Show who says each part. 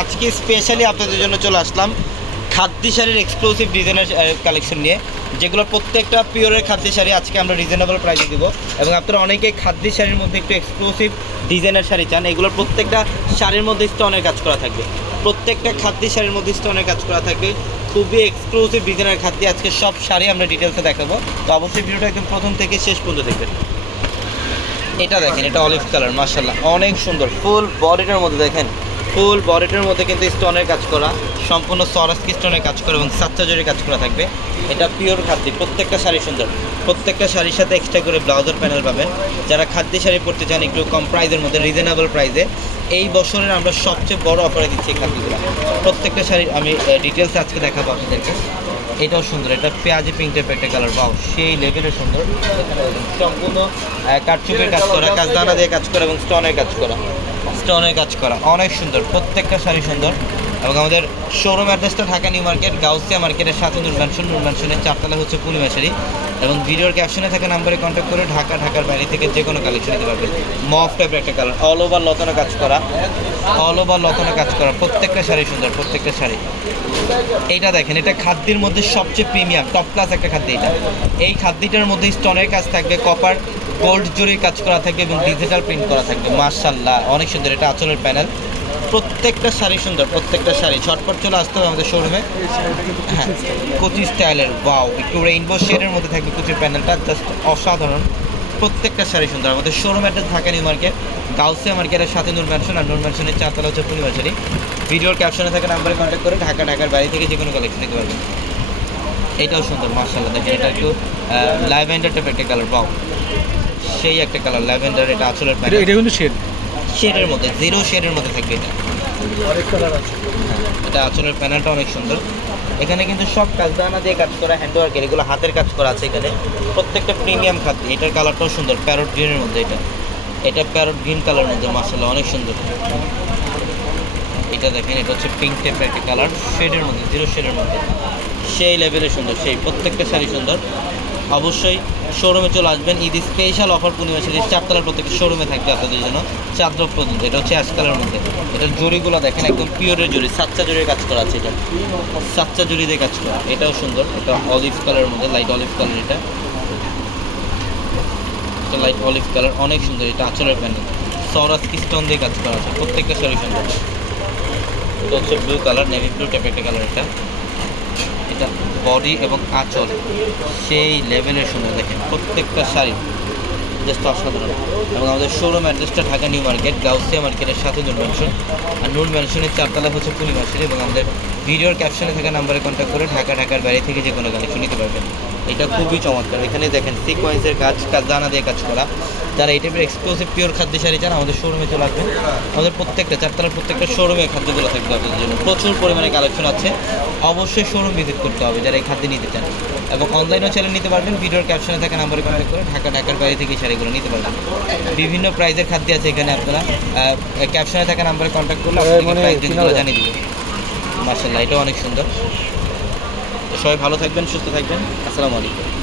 Speaker 1: আজকে স্পেশালি আপনাদের জন্য চলে আসলাম খাদ্যি শাড়ির এক্সক্লুসিভ ডিজাইনার কালেকশন নিয়ে, যেগুলো প্রত্যেকটা পিওরের খাদ্যি শাড়ি আজকে আমরা রিজনেবল প্রাইসে দিব এবং আপনারা অনেকেই খাদ্যি শাড়ির মধ্যে একটু এক্সক্লুসিভ ডিজাইনার শাড়ি চান, এগুলোর প্রত্যেকটা শাড়ির মধ্যে স্টোনের কাজ করা থাকবে। প্রত্যেকটা খাদ্যি শাড়ির মধ্যে স্টোনের কাজ করা থাকবে। খুবই এক্সক্লুসিভ ডিজাইনার খাদ্যি, আজকে সব শাড়ি আমরা ডিটেলসে দেখাবো। তো অবশ্যই ভিডিওটা একদম প্রথম থেকে শেষ পর্যন্ত দেখবেন। এটা দেখেন, এটা অলিভ কালার মার্শাল্লাহ অনেক সুন্দর ফুল বডিটার মধ্যে দেখেন। ফুল বডিটার মধ্যে কিন্তু স্টোনের কাজ করা, সম্পূর্ণ সরাসকি স্টোনের কাজ করা এবং সাতটা জরির কাজ করা থাকবে। এটা পিওর খাদ্য, প্রত্যেকটা শাড়ি সুন্দর। প্রত্যেকটা শাড়ির সাথে এক্সট্রা করে ব্লাউজার প্যানেল পাবেন। যারা খাদ্য শাড়ি পরতে চান, একটু কম প্রাইজের মধ্যে রিজনেবল প্রাইজে এই বছরের আমরা সবচেয়ে বড় অফারে দিচ্ছি খাদ্যগুলো। প্রত্যেকটা শাড়ি আমি ডিটেলস আজকে দেখাবো আপনাদেরকে। এটাও সুন্দর, এটা পেঁয়াজি পিঙ্ক টাইপের একটা কালার বাও সেই লেভেলের সুন্দর। সম্পূর্ণ কাঠচুপের কাজ করা, কাজদানা দিয়ে কাজ করা এবং স্টোনের কাজ করা। স্টোনের কাজ করা, অনেক সুন্দর, প্রত্যেকটা শাড়ি সুন্দর। এবং আমাদের শোরুম অ্যাড্রেসটা ঢাকা নিউ মার্কেট, গাউসিয়া মার্কেটের সাথে নুরম্যানশন ম্যানশন নূর ম্যানশনের চারতলা হচ্ছে পূর্ণিমা শাড়ি। এবং ভিডিওর ক্যাপশনে থাকা নাম্বারে কন্ট্যাক্ট করে ঢাকা, ঢাকার বাইরে থেকে যে কোনো কালেকশন নিতে পারবেন। মফ টাইপের একটা কালার অল ওভার লতানো কাজ করা অল ওভার লতানো কাজ করা, প্রত্যেকটা শাড়ি সুন্দর, প্রত্যেকটা শাড়ি। এইটা দেখেন, এটা খাদ্যের মধ্যে সবচেয়ে প্রিমিয়াম টপ ক্লাস একটা খাদ্য এটা। এই খাদ্যটার মধ্যে স্টোনের কাজ থাকবে কপার গোল্ড জরির কাজ করা থাকবে এবং ডিজিটাল প্রিন্ট করা থাকবে। মার্শাল্লাহ অনেক সুন্দর, এটা আঁচলের প্যানেল প্রত্যেকটা শাড়ি সুন্দর প্রত্যেকটা শাড়ি। ছটপট চলে আসতে হবে আমাদের শোরুমে হ্যাঁ কোচি স্টাইলের বাও একটু রেইনবো শেডের মধ্যে থাকবে কচির প্যানেলটা জাস্ট অসাধারণ। প্রত্যেকটা শাড়ি সুন্দর। আমাদের showroom address Dhaka New Market Gausia মার্কেটের সাথে নূর ম্যানশন আর নূর ম্যানশনের চারতলা হচ্ছে পূর্ণিমা শাড়ি। ভিডিওর ক্যাপশনে থাকা নাম্বারে কন্ট্যাক্ট করে ঢাকা ঢাকার বাড়ি থেকে যে কোনো কালেকশন নিতে পারবেন। এটাও সুন্দর মার্শাল্লাহ দেখেন এটা একটু ল্যাভেন্ডার টাইপের একটা কালার পাও সেই একটা কালার ল্যাভেন্ডার এটা আঁচলের প্যান্ট
Speaker 2: এটা কিন্তু শেড
Speaker 1: শেডের মধ্যে জিরো শেডের মধ্যে থাকবে এটা। হ্যাঁ, এটা আঁচলের প্যানেলটা অনেক সুন্দর। এখানে কিন্তু সব কাজ কাজদানা দিয়ে কাজ করা হ্যান্ড ওয়ার্কের এগুলো হাতের কাজ করা আছে এখানে। প্রত্যেকটা প্রিমিয়াম খাদ্য এটার কালারটাও সুন্দর প্যারট গ্রিনের মধ্যে এটা। এটা প্যারট গ্রিন কালারের মধ্যে মার্শাল্লাহ অনেক সুন্দর। এটা দেখেন এটা হচ্ছে পিঙ্ক টাইপের একটা কালার শেডের মধ্যে জিরো শেডের মধ্যে। সেই লেভেলে সুন্দর সেই প্রত্যেকটা শাড়ি সুন্দর। অবশ্যই শোরুমে চলে আসবেন। ঈদ স্পেশাল অফার পূর্ণিমা শাড়ির চারতলার প্রত্যেকটা শোরুমে থাকবে আপনাদের জন্য। চাঁদ্র পর্যন্ত। এটা হচ্ছে কালারের মধ্যে। এটার জরিগুলো দেখেন, একদম পিওরের জরি সাচ্চা জরির কাজ করা আছে এটা। সাচ্চা জরি দিয়ে কাজ করা। এটাও সুন্দর। এটা অলিভ কালারের মধ্যে লাইট অলিভ কালার এটা। এটা লাইট অলিভ কালার অনেক সুন্দর। এটা আঁচলের প্যানেল। সরাস স্টোন দিয়ে কাজ করা আছে। প্রত্যেকটা শাড়ি সুন্দর। এটা হচ্ছে ব্লু কালার নেভি ব্লু টাইপের একটা কালার এটা। এটা বডি এবং আঁচল সেই লেভেলের সুন্দর দেখেন, প্রত্যেকটা শাড়ি জাস্ট অসাধারণ। এবং আমাদের শোরুম অ্যাড্রেসটা ঢাকা নিউ মার্কেট গাউসিয়া মার্কেটের সাথে নুন ম্যানশন আর নুন ম্যানশনের চারতলা হচ্ছে পুলি মার্কেট এবং আমাদের ভিডিওর ক্যাপশনে থাকা নাম্বারে কন্ট্যাক্ট করে ঢাকা ঢাকার বাইরে থেকে যে কোনো কালেকশন নিতে পারবেন। এটা খুবই চমৎকার। এখানে দেখেন সিকোয়েন্সের কাজ কাজ দানা দিয়ে কাজ করা। যারা এই টাইপের এক্সক্লুসিভ পিওর খাদ্য শাড়ি চান আমাদের শোরুমে চলে আসবেন আমাদের প্রত্যেকটা চারতলার প্রত্যেকটা শোরুমে খাদ্যগুলো থাকবে আপনাদের জন্য। প্রচুর পরিমাণে কালেকশন আছে। অবশ্যই শোরুম ভিজিট করতে হবে যারা এই খাদ্য নিতে চান। এবং অনলাইনেও চ্যানেল নিতে পারবেন। ভিডিওর ক্যাপশনে থাকা নাম্বারে কন্ট্যাক্ট করে ঢাকা ঢাকার বাইরে থেকে এই শাড়িগুলো নিতে পারবেন। বিভিন্ন প্রাইজের খাদ্য আছে এখানে আপনারা। ক্যাপশনে থাকা নাম্বারে কন্ট্যাক্ট করলে আপনাদের
Speaker 2: মানে
Speaker 1: প্রাইস
Speaker 2: যায়।
Speaker 1: জানিয়ে দিবে। মার্শাল্লাহ এটাও অনেক সুন্দর। সবাই ভালো থাকবেন সুস্থ থাকবেন। আসসালামু আলাইকুম।